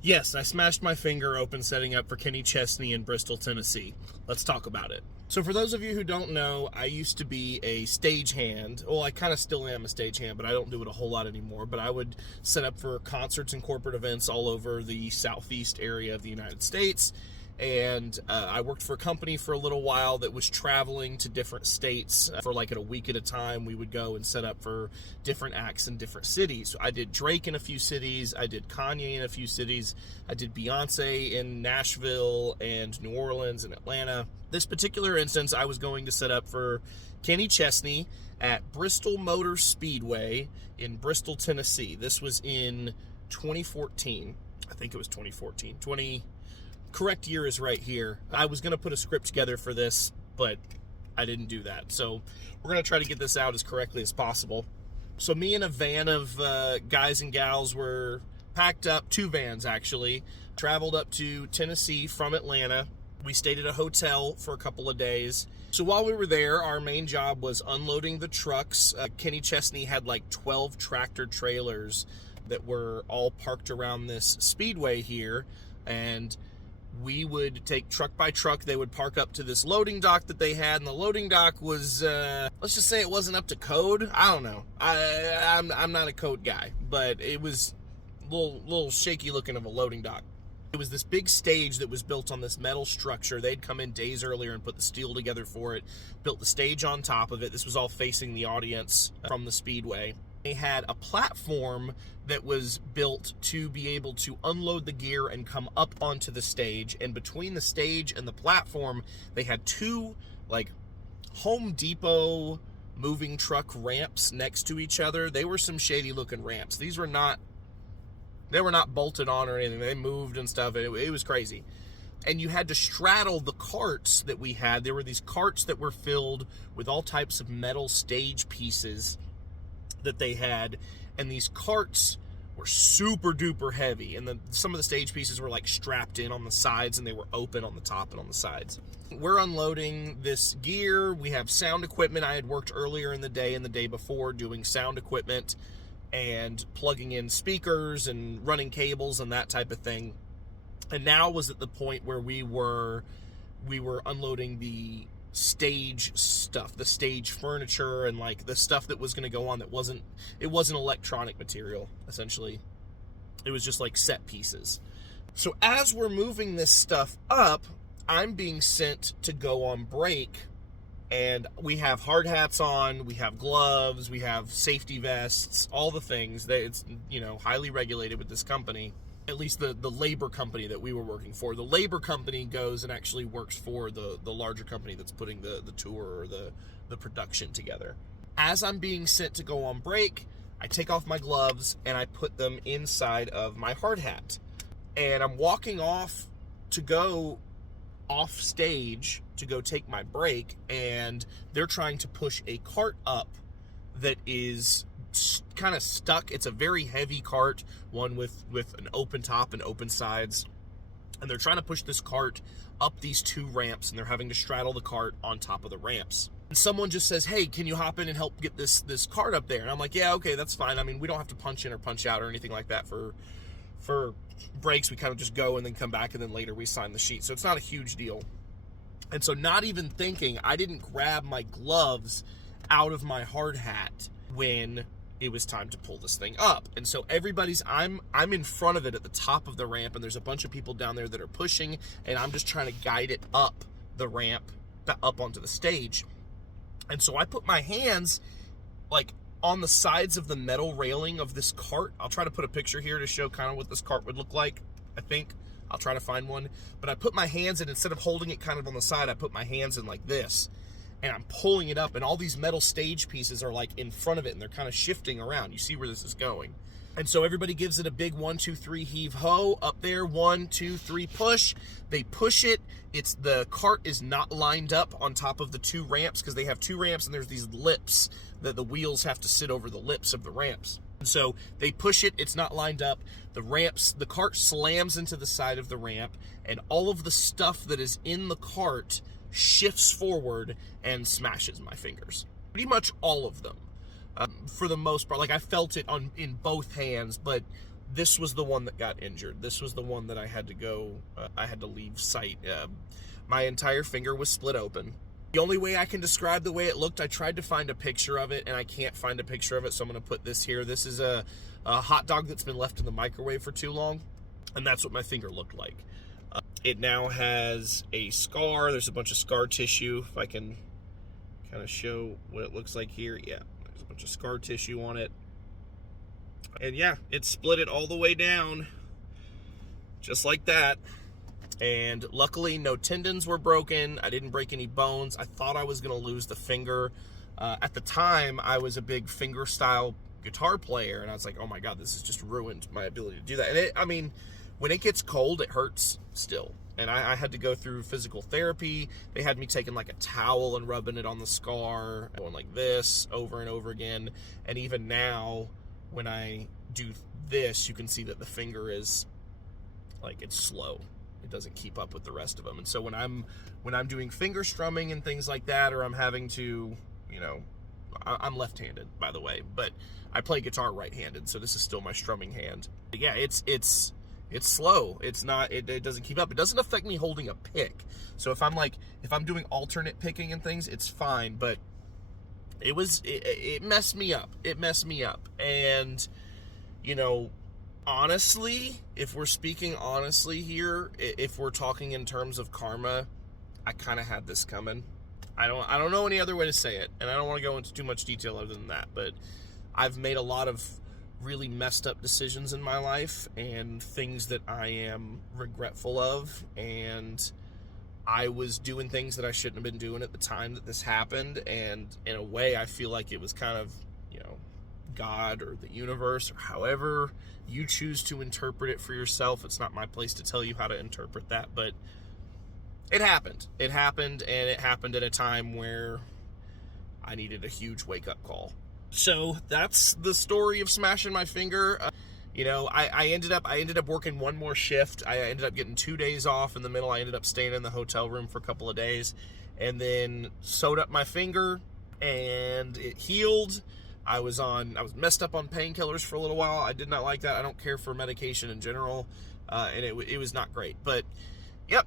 Yes, I smashed my finger open setting up for Kenny Chesney in Bristol, Tennessee. Let's talk about it. So for those of you who don't know, I used to be a stagehand. Well, I kind of still am a stagehand, but I don't do it a whole lot anymore. But I would set up for concerts and corporate events all over the southeast area of the United States. And I worked for a company for a little while that was traveling to different states for like a week at a time. We would go and set up for different acts in different cities. So I did Drake in a few cities. I did Kanye in a few cities. I did Beyonce in Nashville and New Orleans and Atlanta. This particular instance, I was going to set up for Kenny Chesney at Bristol Motor Speedway in Bristol, Tennessee. This was in 2014. I think it was 2014. Correct year is right here. I was going to put a script together for this, but I didn't do that. So we're going to try to get this out as correctly as possible. So me and a van of guys and gals were packed up, 2 vans actually, traveled up to Tennessee from Atlanta. We stayed at a hotel for a couple of days. So while we were there, our main job was unloading the trucks. Kenny Chesney had like 12 tractor trailers that were all parked around this speedway here, and we would take truck by truck. They would park up to this loading dock that they had, and the loading dock was, let's just say it wasn't up to code. I don't know. I'm not a code guy, but it was a little shaky looking of a loading dock. It was this big stage that was built on this metal structure. They'd come in days earlier and put the steel together for it, built the stage on top of it. This was all facing the audience from the speedway. They had a platform that was built to be able to unload the gear and come up onto the stage. And between the stage and the platform, they had 2 like Home Depot moving truck ramps next to each other. They were some shady looking ramps. They were not bolted on or anything. They moved and stuff. It was crazy. And you had to straddle the carts that we had. There were these carts that were filled with all types of metal stage pieces that they had, and these carts were super duper heavy, and some of the stage pieces were like strapped in on the sides, and they were open on the top and on the sides. We're unloading this gear. We have sound equipment. I had worked earlier in the day and the day before doing sound equipment and plugging in speakers and running cables and that type of thing. And now was at the point where we were unloading the stage stuff, the stage furniture, and like the stuff that was going to go on that wasn't electronic material. Essentially, it was just like set pieces. So as we're moving this stuff up, I'm being sent to go on break, and we have hard hats on, we have gloves, we have safety vests, all the things that it's, highly regulated with this company. At least the labor company that we were working for. The labor company goes and actually works for the larger company that's putting the tour or the production together. As I'm being sent to go on break, I take off my gloves and I put them inside of my hard hat. And I'm walking off to go off stage to go take my break, and they're trying to push a cart up that is kind of stuck. It's a very heavy cart, one with an open top and open sides, and they're trying to push this cart up these 2 ramps, and they're having to straddle the cart on top of the ramps. And someone just says, "Hey, can you hop in and help get this cart up there?" And I'm like, "Yeah, okay, that's fine. I mean, we don't have to punch in or punch out or anything like that for breaks. We kind of just go and then come back, and then later we sign the sheet, so it's not a huge deal." And so, not even thinking, I didn't grab my gloves out of my hard hat when it was time to pull this thing up. And so I'm in front of it at the top of the ramp, and there's a bunch of people down there that are pushing, and I'm just trying to guide it up the ramp, up onto the stage. And so I put my hands like on the sides of the metal railing of this cart. I'll try to put a picture here to show kind of what this cart would look like. I think I'll try to find one, but I put my hands in, instead of holding it kind of on the side, I put my hands in like this, and I'm pulling it up, and all these metal stage pieces are like in front of it, and they're kind of shifting around. You see where this is going. And so everybody gives it a big 1, 2, 3 heave ho up there. 1, 2, 3 push. They push it. The cart is not lined up on top of the 2 ramps, because they have 2 ramps and there's these lips that the wheels have to sit over the lips of the ramps. And so they push it. It's not lined up. The cart slams into the side of the ramp, and all of the stuff that is in the cart shifts forward and smashes my fingers. Pretty much all of them. For the most part, like I felt it in both hands, but this was the one that got injured. This was the one that I had to go, I had to leave sight. My entire finger was split open. The only way I can describe the way it looked, I tried to find a picture of it, and I can't find a picture of it, so I'm going to put this here. This is a hot dog that's been left in the microwave for too long, and that's what my finger looked like. It now has a scar. There's a bunch of scar tissue. If I can kind of show what it looks like here. Yeah, there's a bunch of scar tissue on it. And yeah, it split it all the way down, just like that. And luckily, no tendons were broken. I didn't break any bones. I thought I was going to lose the finger. At the time, I was a big finger-style guitar player, and I was like, oh my God, this has just ruined my ability to do that. And I mean, when it gets cold, it hurts still. And I had to go through physical therapy. They had me taking like a towel and rubbing it on the scar, going like this over and over again. And even now, when I do this, you can see that the finger is like, it's slow. It doesn't keep up with the rest of them. And so when I'm doing finger strumming and things like that, or I'm having to, you know, I'm left-handed, by the way, but I play guitar right-handed, so this is still my strumming hand. But yeah, it's slow. It's not, it doesn't keep up. It doesn't affect me holding a pick. So if I'm doing alternate picking and things, it's fine, but it messed me up. It messed me up. And, you know, honestly, if we're speaking honestly here, if we're talking in terms of karma, I kind of had this coming. I don't know any other way to say it, and I don't want to go into too much detail other than that, but I've made a lot of really messed up decisions in my life and things that I am regretful of, and I was doing things that I shouldn't have been doing at the time that this happened, and in a way I feel like it was kind of, you know, God or the universe, or however you choose to interpret it for yourself. It's not my place to tell you how to interpret that, but it happened. It happened, and it happened at a time where I needed a huge wake-up call. So that's the story of smashing my finger. You know, I ended up working one more shift. I ended up getting 2 days off in the middle. I ended up staying in the hotel room for a couple of days, and then sewed up my finger, and it healed. I was messed up on painkillers for a little while. I did not like that. I don't care for medication in general, and it was not great. But yep,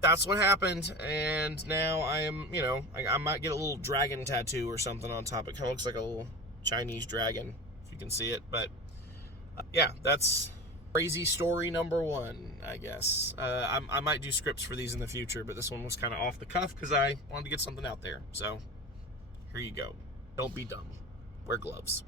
that's what happened. And now I am, you know, I might get a little dragon tattoo or something on top. It kind of looks like a little Chinese dragon, if you can see it. But yeah, that's crazy story number one, I guess. I might do scripts for these in the future, but this one was kind of off the cuff because I wanted to get something out there. So here you go. Don't be dumb. Wear gloves.